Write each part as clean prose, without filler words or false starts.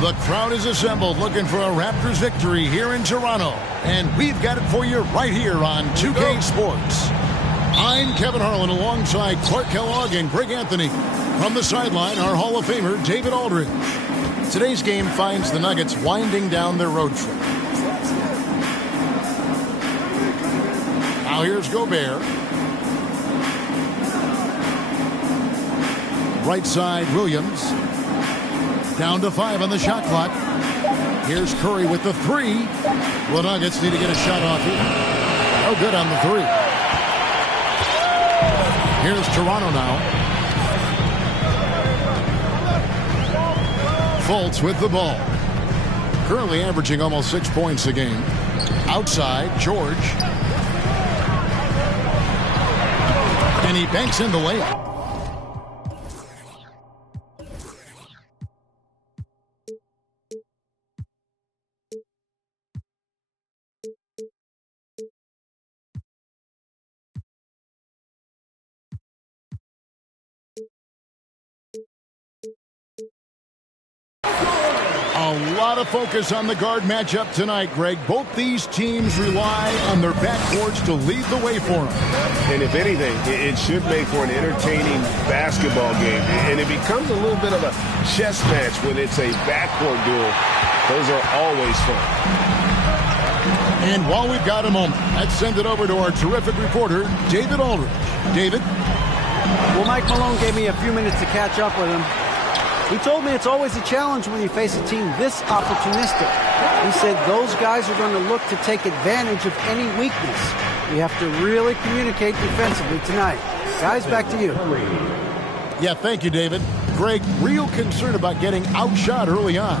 The crowd is assembled looking for a Raptors victory here in Toronto. And we've got it for you right here on 2K Sports. I'm Kevin Harlan alongside Clark Kellogg and Greg Anthony. From the sideline, our Hall of Famer, David Aldridge. Today's game finds the Nuggets winding down their road trip. Now here's Gobert. Right side, Williams. Down to 5 on the shot clock. Here's Curry with the 3. The Nuggets need to get a shot off here. No good on the 3. Here's Toronto now. Fultz with the ball. Currently averaging almost 6 points a game. Outside, George. And he banks in the layup. A lot of focus on the guard matchup tonight, Greg. Both these teams rely on their backcourts to lead the way for them. And if anything, it should make for an entertaining basketball game. And it becomes a little bit of a chess match when it's a backcourt duel. Those are always fun. And while we've got a moment, let's send it over to our terrific reporter, David Aldridge. David? Well, Mike Malone gave me a few minutes to catch up with him. He told me it's always a challenge when you face a team this opportunistic. He said those guys are going to look to take advantage of any weakness. We have to really communicate defensively tonight. Guys, back to you. Yeah, thank you, David. Greg, real concern about getting outshot early on.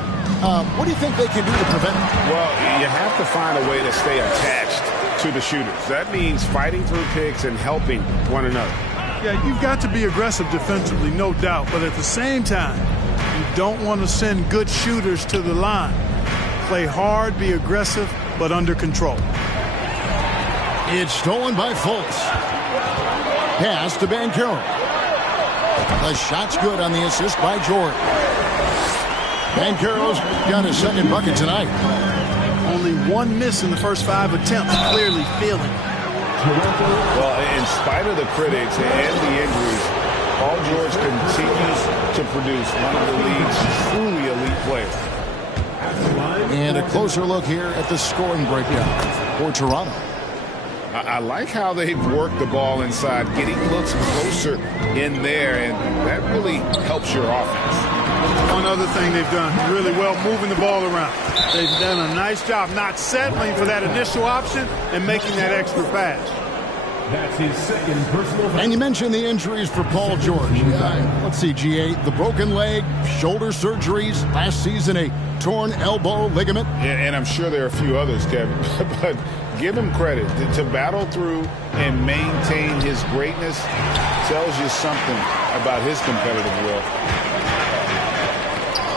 What do you think they can do to prevent it? Well, you have to find a way to stay attached to the shooters. That means fighting through picks and helping one another. Yeah, you've got to be aggressive defensively, no doubt. But at the same time, you don't want to send good shooters to the line. Play hard, be aggressive, but under control. It's stolen by Fultz. Pass to Banchero. The shot's good on the assist by George. Banchero's got his second bucket tonight. Only one miss in the first 5 attempts, clearly feeling it. Well, in spite of the critics and the injuries, Paul George continues to produce one of the league's truly elite players. And a closer look here at the scoring breakdown for Toronto. I like how they've worked the ball inside, getting looks closer in there, and that really helps your offense. One other thing they've done really well, moving the ball around. They've done a nice job not settling for that initial option and making that extra pass. That's his second personal foul. And you mentioned the injuries for Paul George. Let's see, G8, the broken leg, shoulder surgeries, last season a torn elbow ligament. And I'm sure there are a few others, Kevin, but give him credit. To battle through and maintain his greatness tells you something about his competitive will.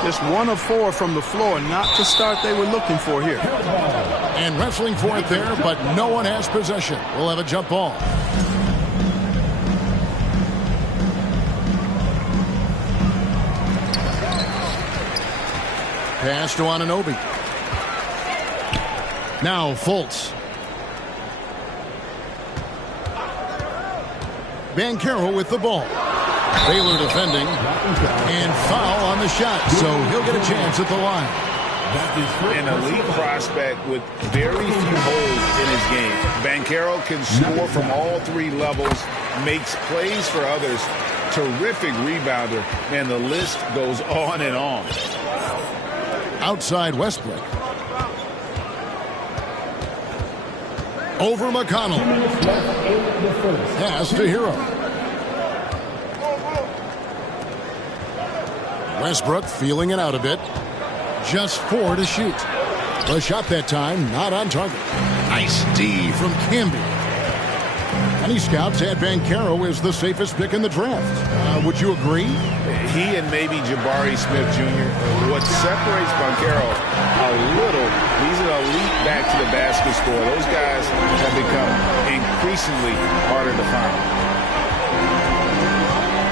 Just 1 of 4 from the floor, not the start they were looking for here. And wrestling for it there, but no one has possession. We'll have a jump ball. Pass to Anunoby. Now Fultz. Banchero with the ball. Baylor defending. And foul on the shot. So he'll get a chance at the line. An elite prospect with very few holes in his game. Banchero can score from all three levels, makes plays for others, terrific rebounder, and the list goes on and on. Outside Westbrook. Over McConnell. Pass to Hero. Westbrook feeling it out a bit. Just 4 to shoot. The shot that time not on target. Nice D from Camby. Many scouts had Banchero as the safest pick in the draft. Would you agree? He and maybe Jabari Smith Jr. What separates Banchero a little, he's an elite back to the basket scorer. Those guys have become increasingly harder to find.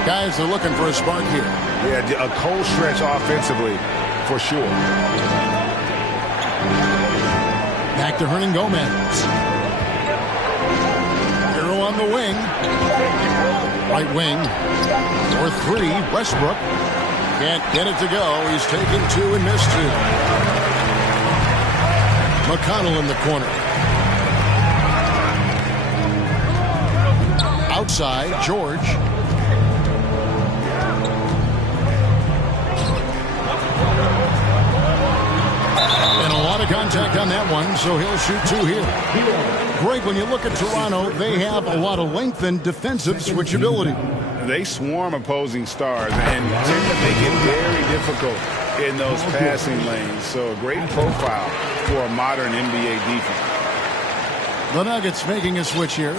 Guys are looking for a spark here. Yeah, a cold stretch offensively for sure. Back to Hernangomez. Hero on the wing. Right wing. For 3, Westbrook. Can't get it to go. He's taken 2 and missed 2. McConnell in the corner. Outside, George. And a lot of contact on that one, so he'll shoot 2 here. Greg, when you look at Toronto, they have a lot of length and defensive switchability. They swarm opposing stars and tend to make it very difficult in those passing lanes. So a great profile for a modern NBA defense. The Nuggets making a switch here.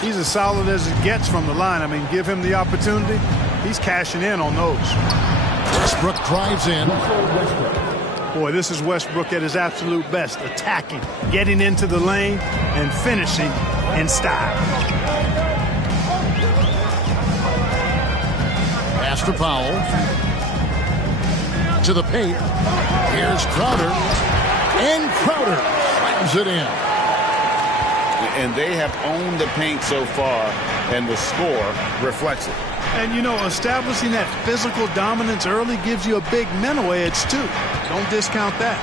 He's as solid as it gets from the line. I mean, give him the opportunity. He's cashing in on those. Westbrook drives in. Boy, this is Westbrook at his absolute best. Attacking, getting into the lane, and finishing in style. Pass to Powell. To the paint. Here's Crowder. And Crowder slams it in. And they have owned the paint so far, and the score reflects it. And, you know, establishing that physical dominance early gives you a big mental edge, too. Don't discount that.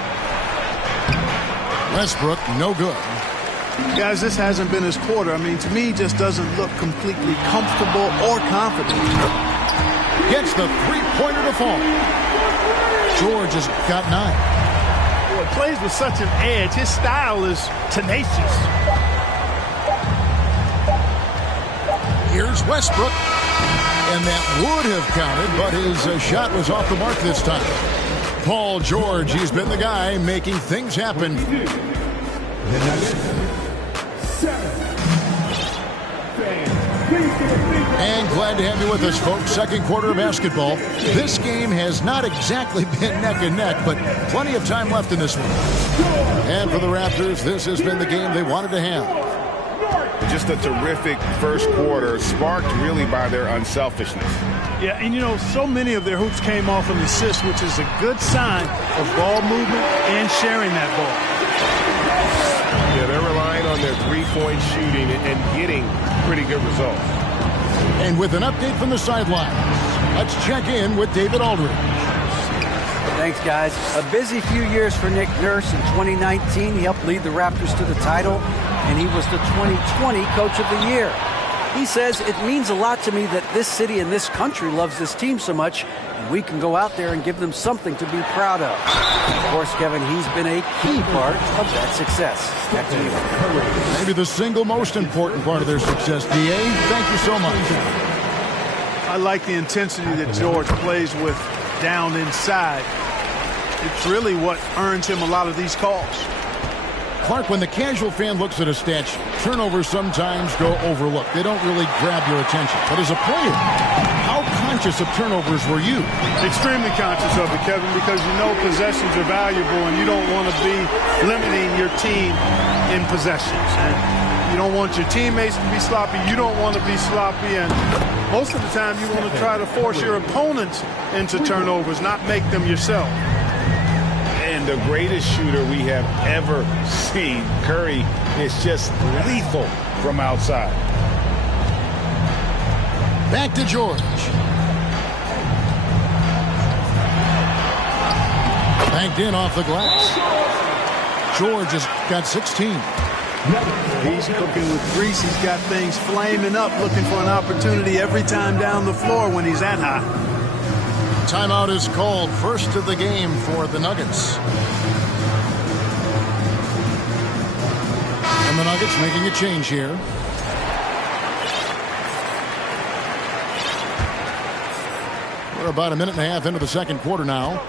Westbrook, no good. Guys, this hasn't been his quarter. I mean, to me, he just doesn't look completely comfortable or confident. Gets the three-pointer to fall. George has got 9. Well, he plays with such an edge. His style is tenacious. Here's Westbrook. And that would have counted, but his shot was off the mark this time. Paul George, he's been the guy making things happen. And glad to have you with us, folks. Second quarter of basketball. This game has not exactly been neck and neck, but plenty of time left in this one. And for the Raptors, this has been the game they wanted to have. Just a terrific first quarter, sparked really by their unselfishness. Yeah, and you know, so many of their hoops came off an assist, which is a good sign of ball movement and sharing that ball. Yeah, they're relying on their three-point shooting and getting pretty good results. And with an update from the sidelines, let's check in with David Aldridge. Thanks, guys. A busy few years for Nick Nurse. In 2019, he helped lead the Raptors to the title, and he was the 2020 Coach of the Year. He says, it means a lot to me that this city and this country loves this team so much, and we can go out there and give them something to be proud of. Of course, Kevin, he's been a key part of that success. Back to you. Maybe the single most important part of their success, D.A. Thank you so much. I like the intensity that George plays with down inside. It's really what earns him a lot of these calls. Clark, when the casual fan looks at a stat sheet, turnovers sometimes go overlooked. They don't really grab your attention. But as a player, how conscious of turnovers were you? Extremely conscious of it, Kevin, because you know possessions are valuable and you don't want to be limiting your team in possessions. And you don't want your teammates to be sloppy. You don't want to be sloppy. And most of the time you want to try to force your opponents into turnovers, not make them yourself. And the greatest shooter we have ever seen, Curry, is just lethal from outside. Back to George. Banked in off the glass. George has got 16. He's cooking with grease. He's got things flaming up, looking for an opportunity every time down the floor when he's that high. Timeout is called, first of the game for the Nuggets. And the Nuggets making a change here. We're about a minute and a half into the second quarter now.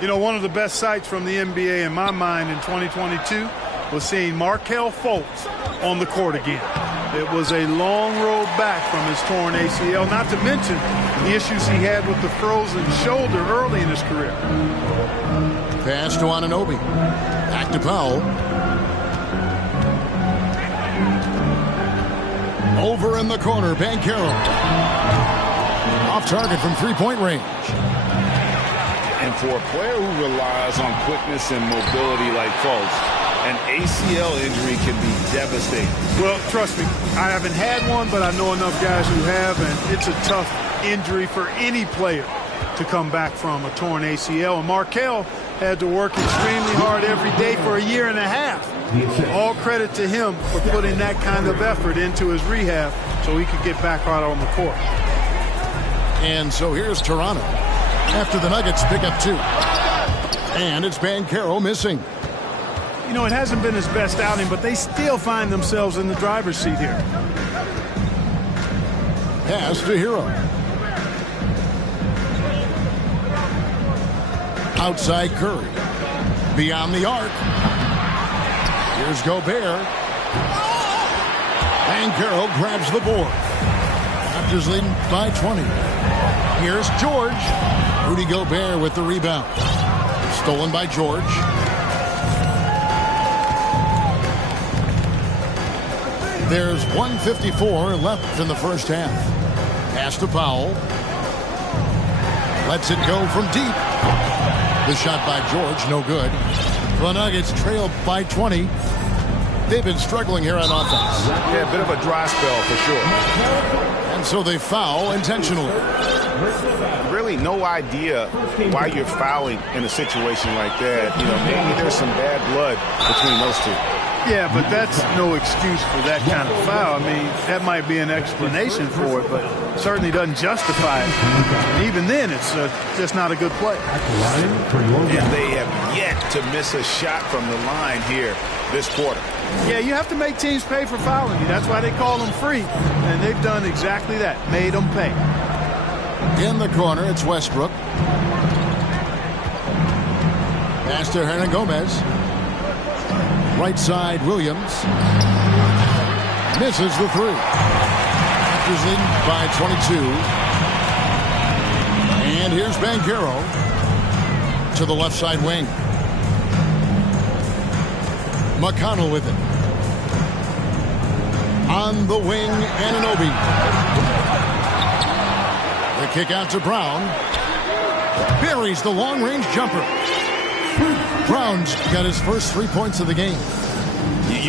You know, one of the best sights from the NBA in my mind in 2022 was seeing Markelle Fultz on the court again. It was a long road back from his torn ACL, not to mention the issues he had with the frozen shoulder early in his career. Pass to Anunoby. Back to Powell. Over in the corner, Banchero. Off target from three-point range. And for a player who relies on quickness and mobility like Fultz, an ACL injury can be devastating. Well, trust me, I haven't had one, but I know enough guys who have, and it's a tough injury for any player to come back from, a torn ACL. And Markelle had to work extremely hard every day for a year and a half. All credit to him for putting that kind of effort into his rehab so he could get back out on the court. And so here's Toronto after the Nuggets pick up 2. And it's Banchero missing. You know, it hasn't been his best outing, but they still find themselves in the driver's seat here. Pass to Hero. Outside Curry. Beyond the arc. Here's Gobert. Banchero grabs the board. Raptors leading by 20. Here's George. Rudy Gobert with the rebound. Stolen by George. There's 1:54 left in the first half. Pass to Powell. Lets it go from deep. The shot by George, no good. The Nuggets trail by 20. They've been struggling here on offense. Yeah, a bit of a dry spell for sure. And so they foul intentionally. Really no idea why you're fouling in a situation like that. You know, maybe there's some bad blood between those two. Yeah, but that's no excuse for that kind of foul. I mean, that might be an explanation for it, but certainly doesn't justify it. And even then, it's just not a good play. And they have yet to miss a shot from the line here this quarter. Yeah, you have to make teams pay for fouling you. That's why they call them free. And they've done exactly that, made them pay. In the corner, it's Westbrook. Pass to Hernangomez. Right side, Williams. Misses the 3. Raptors leading by 22. And here's Banchero to the left side wing. McConnell with it. On the wing, Anunoby. The kick out to Brown. Buries the long-range jumper. Brown's got his first 3 points of the game.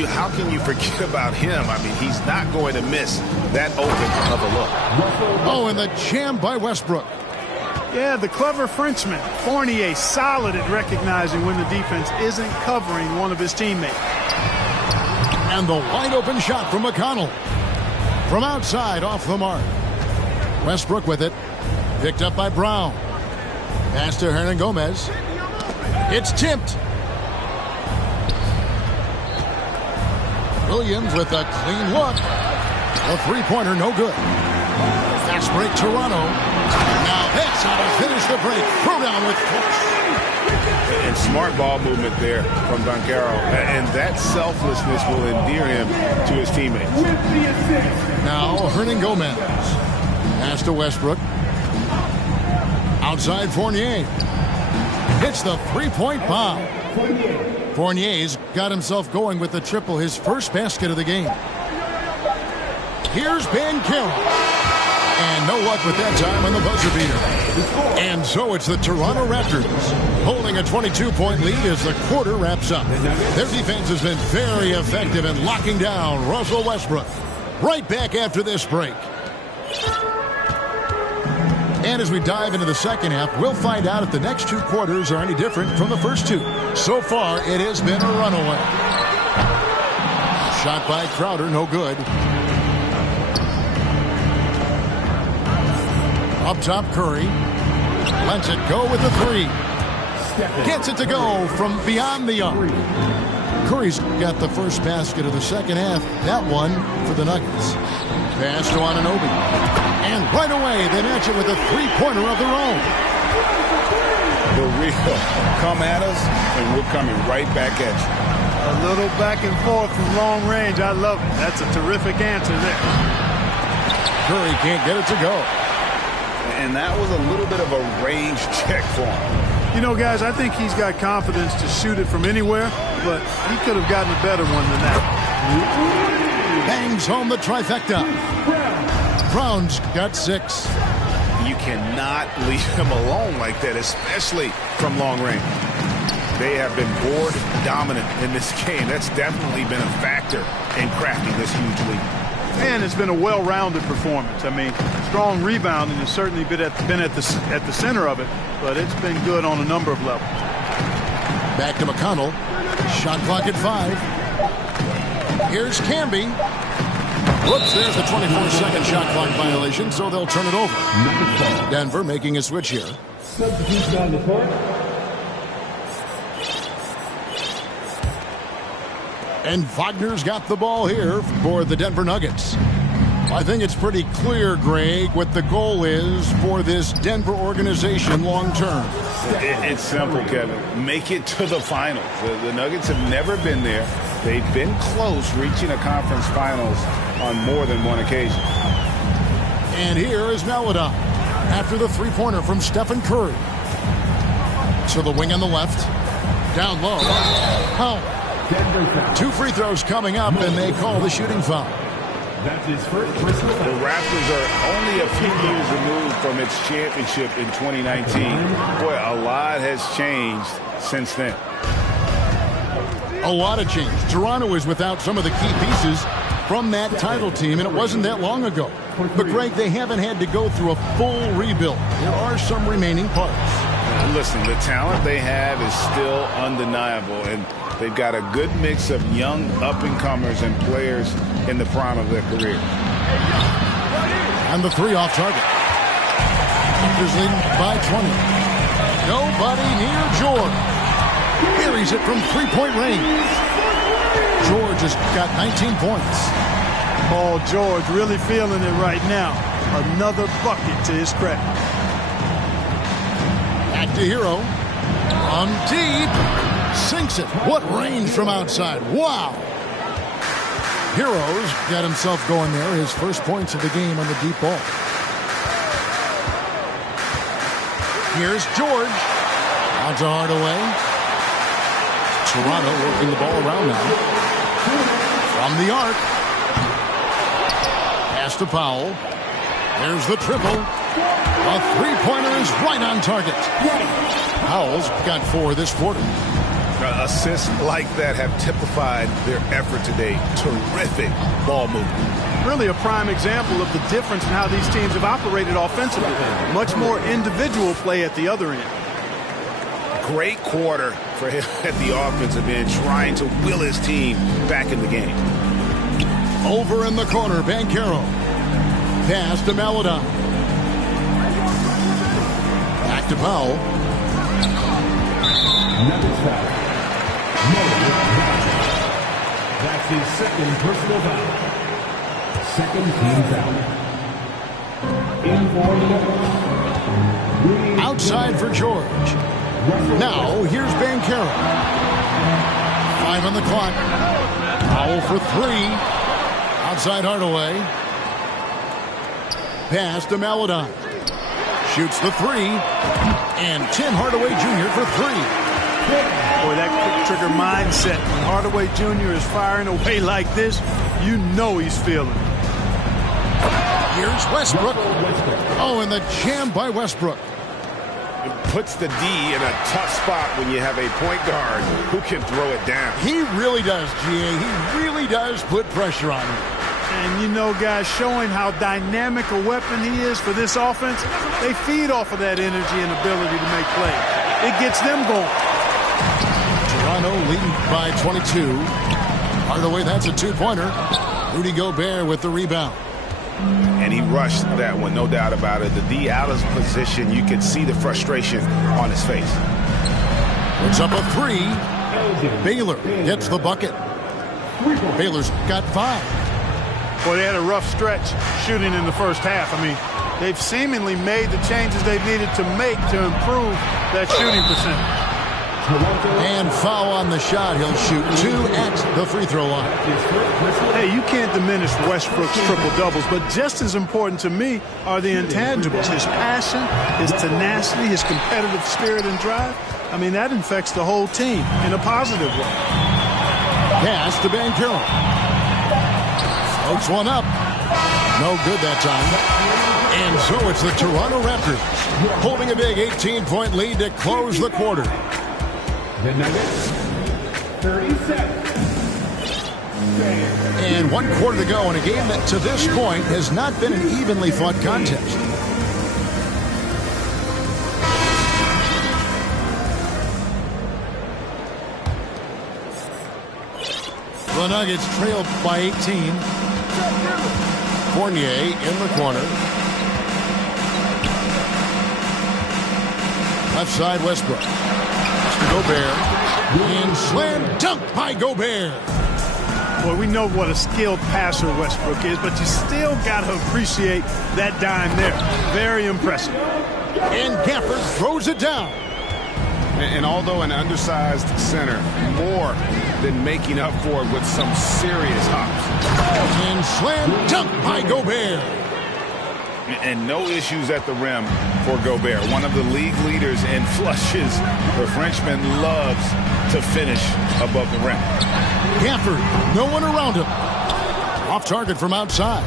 How can you forget about him? I mean, he's not going to miss that open of a look. Oh, and the jam by Westbrook. Yeah, the clever Frenchman, Fournier, solid at recognizing when the defense isn't covering one of his teammates. And the wide open shot from McConnell. From outside, off the mark. Westbrook with it. Picked up by Brown. Pass to Hernangomez. It's tipped. Williams with a clean look. A three-pointer, no good. Fast break, Toronto. Now that's how to finish the break. Throw down with force. And smart ball movement there from Banchero. And that selflessness will endear him to his teammates. Now Hernangomez. Pass to Westbrook. Outside Fournier. Hits the three-point bomb. Fournier's got himself going with the triple, his first basket of the game. Here's Banchero. And no luck with that time on the buzzer beater. And so it's the Toronto Raptors holding a 22-point lead as the quarter wraps up. Their defense has been very effective in locking down Russell Westbrook. Right back after this break. And as we dive into the second half, we'll find out if the next two quarters are any different from the first two. So far, it has been a runaway. Shot by Crowder, no good. Up top, Curry. Lets it go with the three. Gets it to go from beyond the arc. Curry's got the first basket of the second half. That one for the Nuggets. Pass to Anunoby. And right away, they match it with a three-pointer of their own. The real come at us, and we're coming right back at you. A little back and forth from long range. I love it. That's a terrific answer there. Curry can't get it to go. And that was a little bit of a range check for him. You know, guys, I think he's got confidence to shoot it from anywhere, but he could have gotten a better one than that. Bangs home the trifecta. Brown's got 6. You cannot leave him alone like that, especially from long range. They have been board dominant in this game. That's definitely been a factor in crafting this huge lead. And it's been a well-rounded performance. I mean, strong rebounding has certainly been at the center of it, but it's been good on a number of levels. Back to McConnell. Shot clock at 5. Here's Camby. Whoops, there's the 24-second shot clock violation, so they'll turn it over. Denver making a switch here. Substitution on the court. And Wagner's got the ball here for the Denver Nuggets. I think it's pretty clear, Greg, what the goal is for this Denver organization long term. It's simple, Kevin. Make it to the finals. The Nuggets have never been there. They've been close, reaching a conference finals on more than one occasion. And here is Maledon after the three-pointer from Stephen Curry. To the wing on the left. Down low. Foul. 2 free throws coming up, and they call the shooting foul. That's his first personal foul. The Raptors are only a few years removed from its championship in 2019. Boy, a lot has changed since then. A lot of change. Toronto is without some of the key pieces from that title team, and it wasn't that long ago. But, Greg, they haven't had to go through a full rebuild. There are some remaining parts. Listen, the talent they have is still undeniable, and they've got a good mix of young up-and-comers and players in the prime of their career. And the three off target. Raptors leading by 20. Nobody near George. Buries it from three-point range. George has got 19 points. Paul George really feeling it right now. Another bucket to his credit. Back to Hero. On deep. Sinks it. What range from outside. Wow. Hero's got himself going there. His first points of the game on the deep ball. Here's George. On to Hardaway. Toronto working the ball around now. From the arc. Pass to Powell. There's the triple. A three-pointer is right on target. Powell's got 4 this quarter. Assists like that have typified their effort today. Terrific ball movement. Really a prime example of the difference in how these teams have operated offensively. Much more individual play at the other end. Great quarter for him at the offensive end, trying to will his team back in the game. Over in the corner, Banchero. Pass to Maledon. Back to Powell. Nuggets foul. That's his second personal foul. Second team foul. In for the Nuggets. Outside for George. Now, here's Banchero. 5 on the clock. Powell for 3. Outside Hardaway. Pass to Maledon. Shoots the 3. And Tim Hardaway Jr. for 3. Boy, that quick trigger mindset. When Hardaway Jr. is firing away like this, you know he's feeling it. Here's Westbrook. Oh, and the jam by Westbrook. It puts the D in a tough spot when you have a point guard who can throw it down. He really does, G.A. He really does put pressure on him. And, you know, guys, showing how dynamic a weapon he is for this offense, they feed off of that energy and ability to make plays. It gets them going. Toronto leading by 22. By the way, that's a two-pointer. Rudy Gobert with the rebound. And he rushed that one, no doubt about it. The D out of position, you could see the frustration on his face. Puts up a three. Baylor gets the bucket. Baylor's got 5. Well, they had a rough stretch shooting in the first half. I mean, they've seemingly made the changes they've needed to make to improve that shooting percentage. And foul on the shot. He'll shoot 2 at the free throw line. Hey, you can't diminish Westbrook's triple-doubles, but just as important to me are the intangibles. His passion, his tenacity, his competitive spirit and drive. I mean, that infects the whole team in a positive way. Pass to Banchero. Floats one up. No good that time. And so it's the Toronto Raptors holding a big 18-point lead to close the quarter. The Nuggets, 37. And 1 quarter to go in a game that to this point has not been an evenly fought contest. The Nuggets trailed by 18. Fournier in the corner. Left side Westbrook. To Gobert. And slam dunk by Gobert. Well, we know what a skilled passer Westbrook is, but you still got to appreciate that dime there. Very impressive. And Gafford throws it down. And although an undersized center, more than making up for it with some serious hops. And slam dunk by Gobert. And no issues at the rim for Gobert. One of the league leaders in flushes. The Frenchman loves to finish above the rim. Gafford, no one around him. Off target from outside.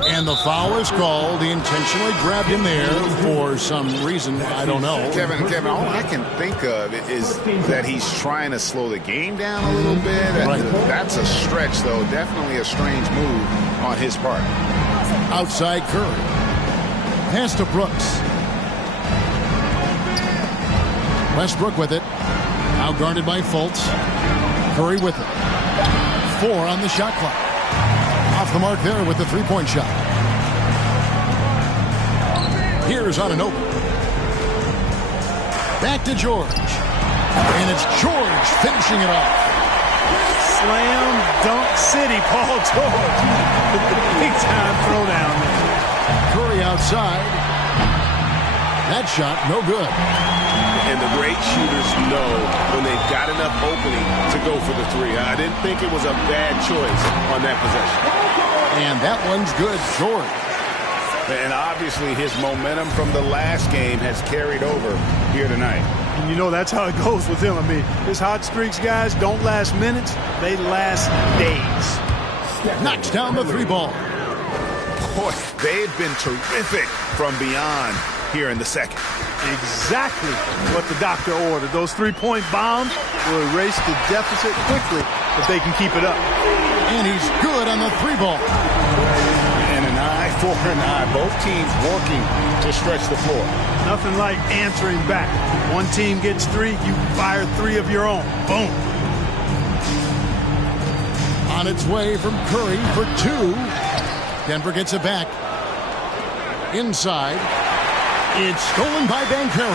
And the foul is called. He intentionally grabbed him there for some reason. I don't know. Kevin, all I can think of is that he's trying to slow the game down a little bit. Right. That's a stretch, though. Definitely a strange move on his part. Outside Curry. Pass to Brooks. Westbrook with it. Now guarded by Fultz. Curry with it. 4 on the shot clock. Off the mark there with the three-point shot. Here's Anunoby. Back to George. And it's George finishing it off. Slam dunk city, Paul George. With the big-time throwdown. Curry outside. That shot, no good. And the great shooters know when they've got enough opening to go for the three. I didn't think it was a bad choice on that possession. And that one's good, George. And obviously his momentum from the last game has carried over here tonight. And you know that's how it goes with him. I mean, his hot streaks, guys, don't last minutes. They last days. Knocks down the three ball. Boy, they've been terrific from beyond here in the second. Exactly what the doctor ordered. Those three-point bombs will erase the deficit quickly if they can keep it up. And he's good on the three ball. And an eye for an eye. Both teams working to stretch the floor. Nothing like answering back. One team gets 3, you fire 3 of your own. Boom. On its way from Curry for 2. Denver gets it back. Inside. It's stolen by Banchero.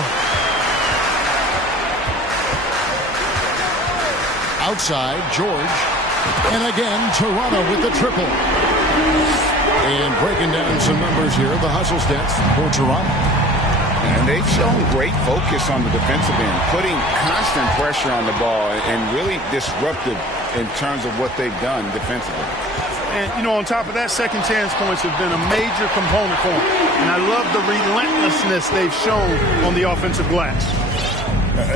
Outside, George. And again, Toronto with the triple. And breaking down some numbers here, the hustle stats for Toronto. And they've shown great focus on the defensive end, putting constant pressure on the ball and really disruptive in terms of what they've done defensively. And, you know, on top of that, second chance points have been a major component for them. And I love the relentlessness they've shown on the offensive glass.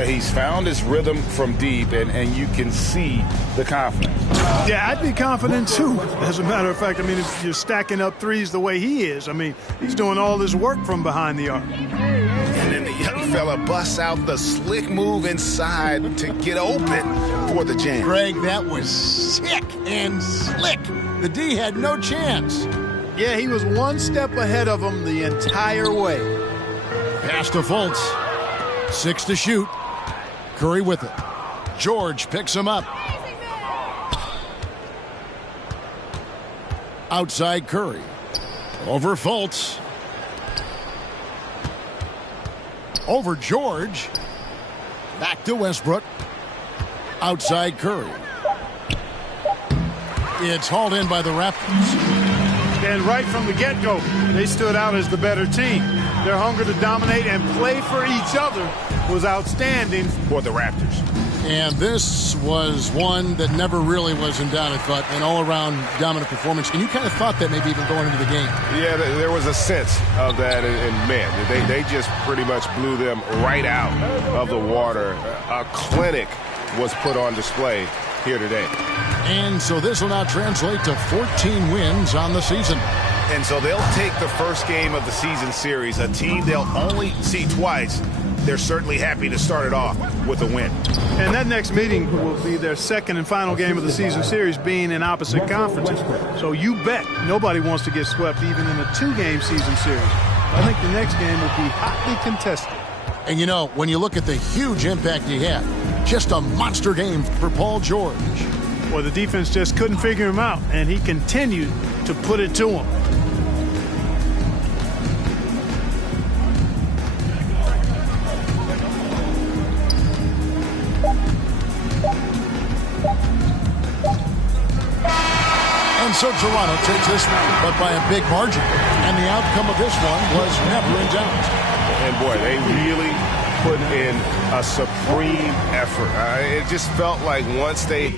He's found his rhythm from deep, and you can see the confidence. Yeah, I'd be confident too. As a matter of fact, I mean, if you're stacking up threes the way he is, I mean, he's doing all this work from behind the arc. And then the young fella busts out the slick move inside to get open for the jam. Greg, that was sick and slick. The D had no chance. Yeah, he was one step ahead of him the entire way. Pass to Fultz. 6 to shoot. Curry with it. George picks him up. Outside Curry. Over Fultz. Over George. Back to Westbrook. Outside Curry. It's hauled in by the Raptors. And right from the get-go, they stood out as the better team. Their hunger to dominate and play for each other was outstanding For the Raptors. And this was one that never really was in doubt, I thought, an all-around dominant performance. And you kind of thought that maybe even going into the game. Yeah, there was a sense of that, and man, they just pretty much blew them right out of the water. A clinic was put on display here today. And so this will now translate to 14 wins on the season. And so they'll take the first game of the season series, a team they'll only see twice. They're certainly happy to start it off with a win. And that next meeting will be their second and final game of the season series, being in opposite conferences. So you bet nobody wants to get swept even in a 2-game season series. I think the next game will be hotly contested. And you know, when you look at the huge impact he had, just a monster game for Paul George. Well, the defense just couldn't figure him out, and he continued to put it to him. And so Toronto takes this one, but by a big margin. And the outcome of this one was never in doubt. And boy, they really put in a supreme effort. It just felt like once they